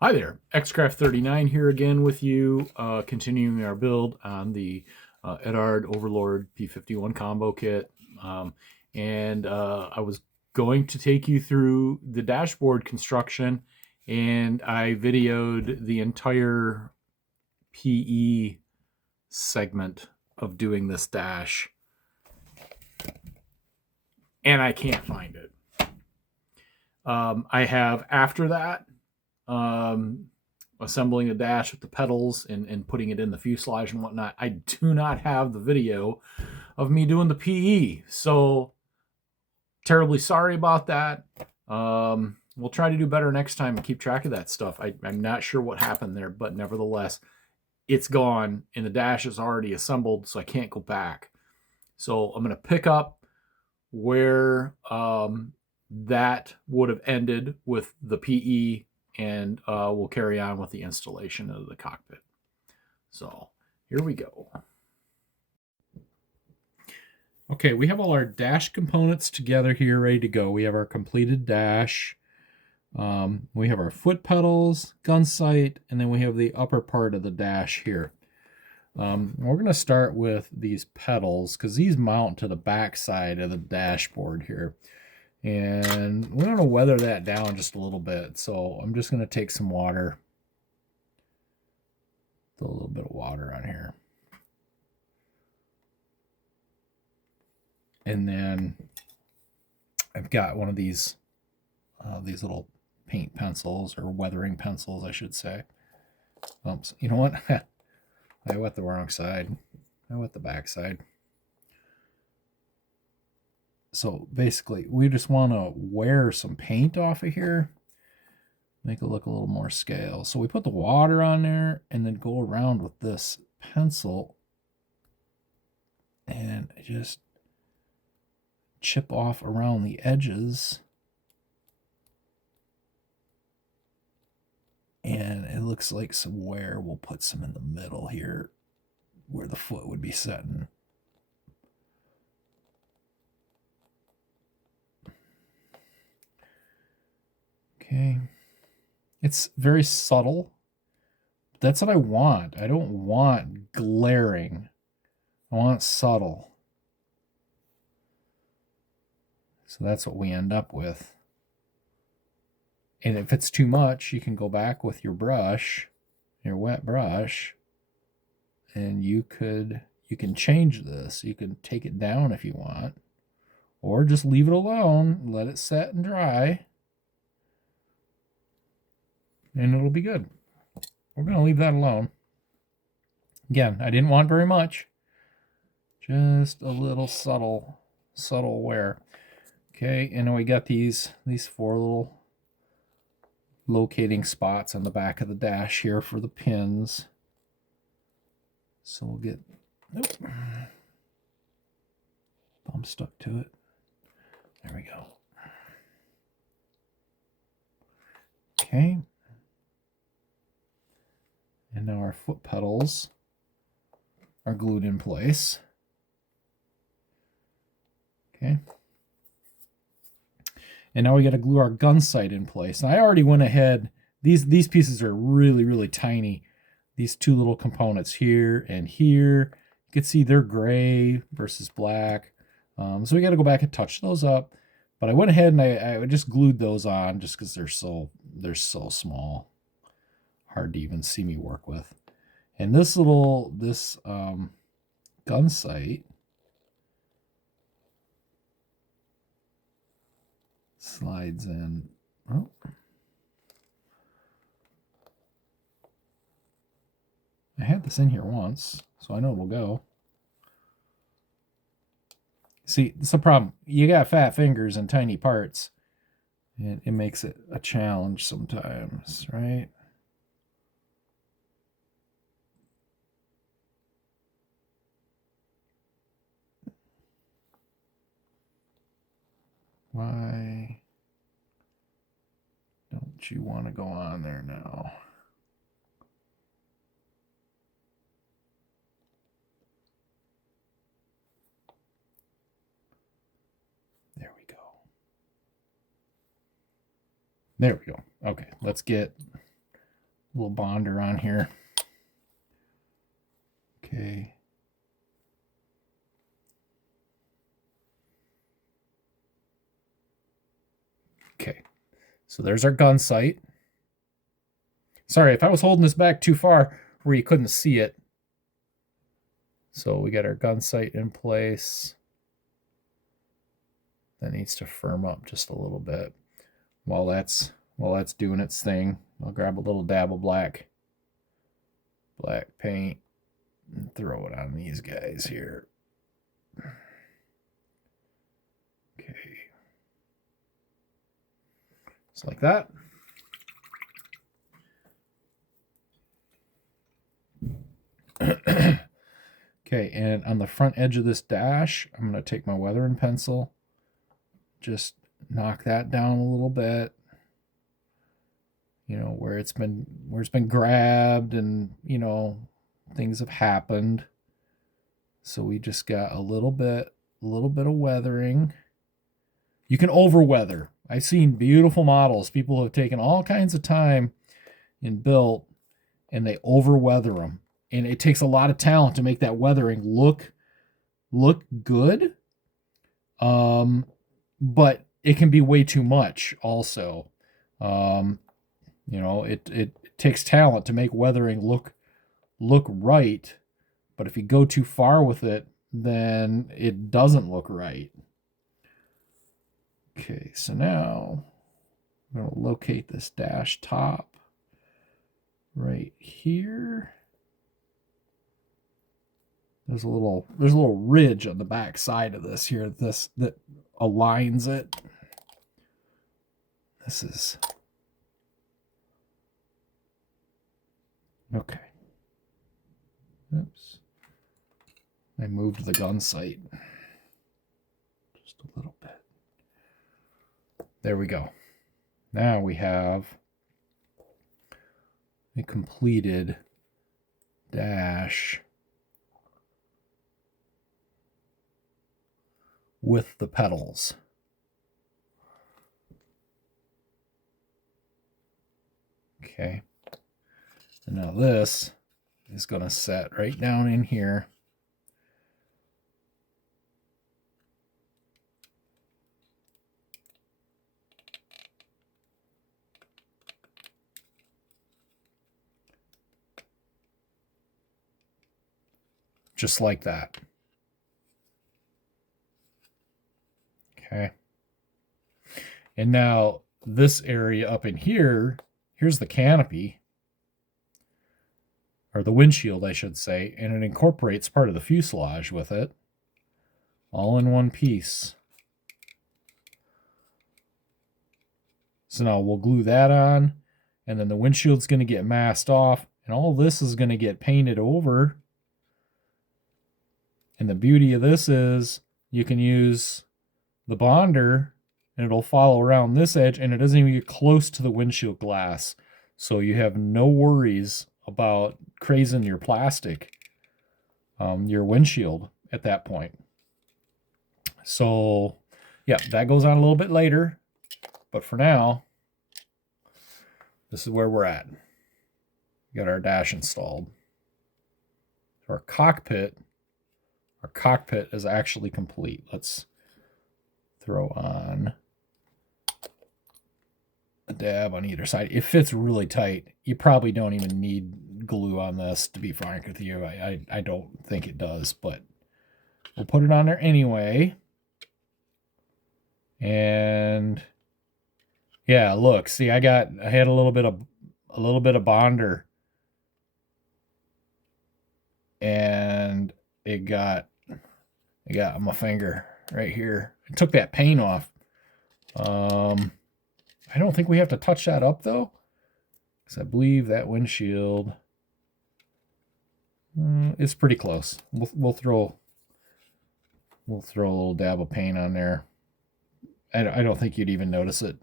Hi there, Xcraft39 here again with you, continuing our build on the Eduard Overlord P51 combo kit. I was going to take you through the dashboard construction, and I videoed the entire PE segment of doing this dash, and I can't find it. I have, after that, um, assembling the dash with the pedals and putting it in the fuselage and whatnot. I do not have the video of me doing the PE, so terribly sorry about that. We'll try to do better next time and keep track of that stuff. I'm not sure what happened there, but nevertheless, it's gone and the dash is already assembled, so I can't go back. So I'm going to pick up where that would have ended with the PE, and we'll carry on with the installation of the cockpit. So here we go. Okay, we have all our dash components together here, ready to go. We have our completed dash. We have our foot pedals, gun sight, and then we have the upper part of the dash here. We're going to start with these pedals because these mount to the back side of the dashboard here. And we want to weather that down just a little bit. So I'm just going to take some water, throw a little bit of water on here. And then I've got one of these little paint pencils, or weathering pencils, I should say. Oops, you know what? I wet the wrong side. I wet the back side. So basically, we just want to wear some paint off of here, make it look a little more scale. So we put the water on there and then go around with this pencil and just chip off around the edges. And it looks like some wear. We'll put some in the middle here where the foot would be sitting. Okay. It's very subtle. That's what I want. I don't want glaring. I want subtle. So that's what we end up with. And if it's too much, you can go back with your brush, your wet brush, and you can change this. You can take it down if you want, or just leave it alone, let it set and dry, and it'll be good. We're going to leave that alone. Again, I didn't want very much, just a little subtle wear. Okay, and then we got these 4 little locating spots on the back of the dash here for the pins. So we'll get, thumb stuck to it. There we go. Okay. And now our foot pedals are glued in place. Okay. And now we got to glue our gun sight in place. And I already went ahead. These pieces are really, really tiny. These 2 little components here and here. You can see they're gray versus black. So we got to go back and touch those up. But I went ahead and I just glued those on just because they're so small. Hard to even see me work with. And this gun sight slides in. Oh. I had this in here once, so I know it'll go. See, it's a problem. You got fat fingers and tiny parts. It makes it a challenge sometimes, right? Why don't you want to go on there now? There we go. There we go. Okay, let's get little bonder on here. Okay. Okay. So there's our gun sight. Sorry, if I was holding this back too far where you couldn't see it. So we got our gun sight in place. That needs to firm up just a little bit. While that's doing its thing, I'll grab a little dab of black paint and throw it on these guys here. Okay. Just like that. Okay, and on the front edge of this dash, I'm going to take my weathering pencil, just knock that down a little bit. You know, where it's been grabbed and, you know, things have happened. So we just got a little bit of weathering. You can over weather. I've seen beautiful models. People have taken all kinds of time and built, and they over weather them. And it takes a lot of talent to make that weathering look good. But it can be way too much also. You know, it takes talent to make weathering look right. But if you go too far with it, then it doesn't look right. Okay, so now I'm going to locate this dash top right here. There's a little ridge on the back side of this here, that aligns it. This is okay. Oops. I moved the gun sight just a little bit. There we go. Now we have a completed dash with the pedals. Okay. And now this is going to set right down in here. Just like that. Okay. And now this area up in here, here's the canopy, or the windshield, I should say, and it incorporates part of the fuselage with it, all in one piece. So now we'll glue that on, and then the windshield's going to get masked off, and all this is going to get painted over. And the beauty of this is you can use the bonder and it'll follow around this edge, and it doesn't even get close to the windshield glass. So you have no worries about crazing your plastic, your windshield at that point. So yeah, that goes on a little bit later, but for now, this is where we're at. We got our dash installed. Our cockpit is actually complete. Let's throw on a dab on either side. It fits really tight. You probably don't even need glue on this, to be frank with you. I don't think it does, but we'll put it on there anyway. And yeah, look, see, I had a little bit of bonder, and it got on my finger right here. I took that paint off. I don't think we have to touch that up though, because I believe that windshield is pretty close. We'll throw a little dab of paint on there. I don't think you'd even notice it.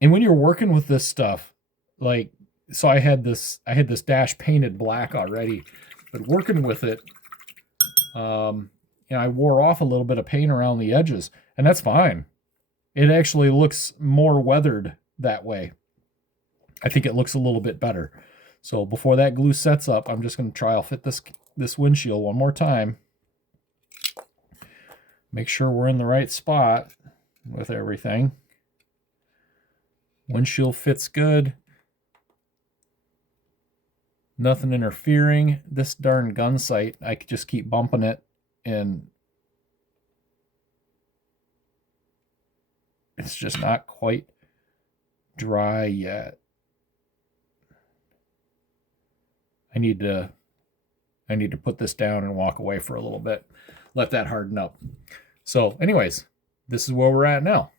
And when you're working with this stuff, like, so I had this dash painted black already, but working with it, I wore off a little bit of paint around the edges, and that's fine. It actually looks more weathered that way. I think it looks a little bit better. So before that glue sets up, I'm just going to try. I'll fit this windshield one more time. Make sure we're in the right spot with everything. Windshield fits good. Nothing interfering. This darn gun sight, I could just keep bumping it and it's just not quite dry yet. I need to put this down and walk away for a little bit. Let that harden up. So anyways, this is where we're at now.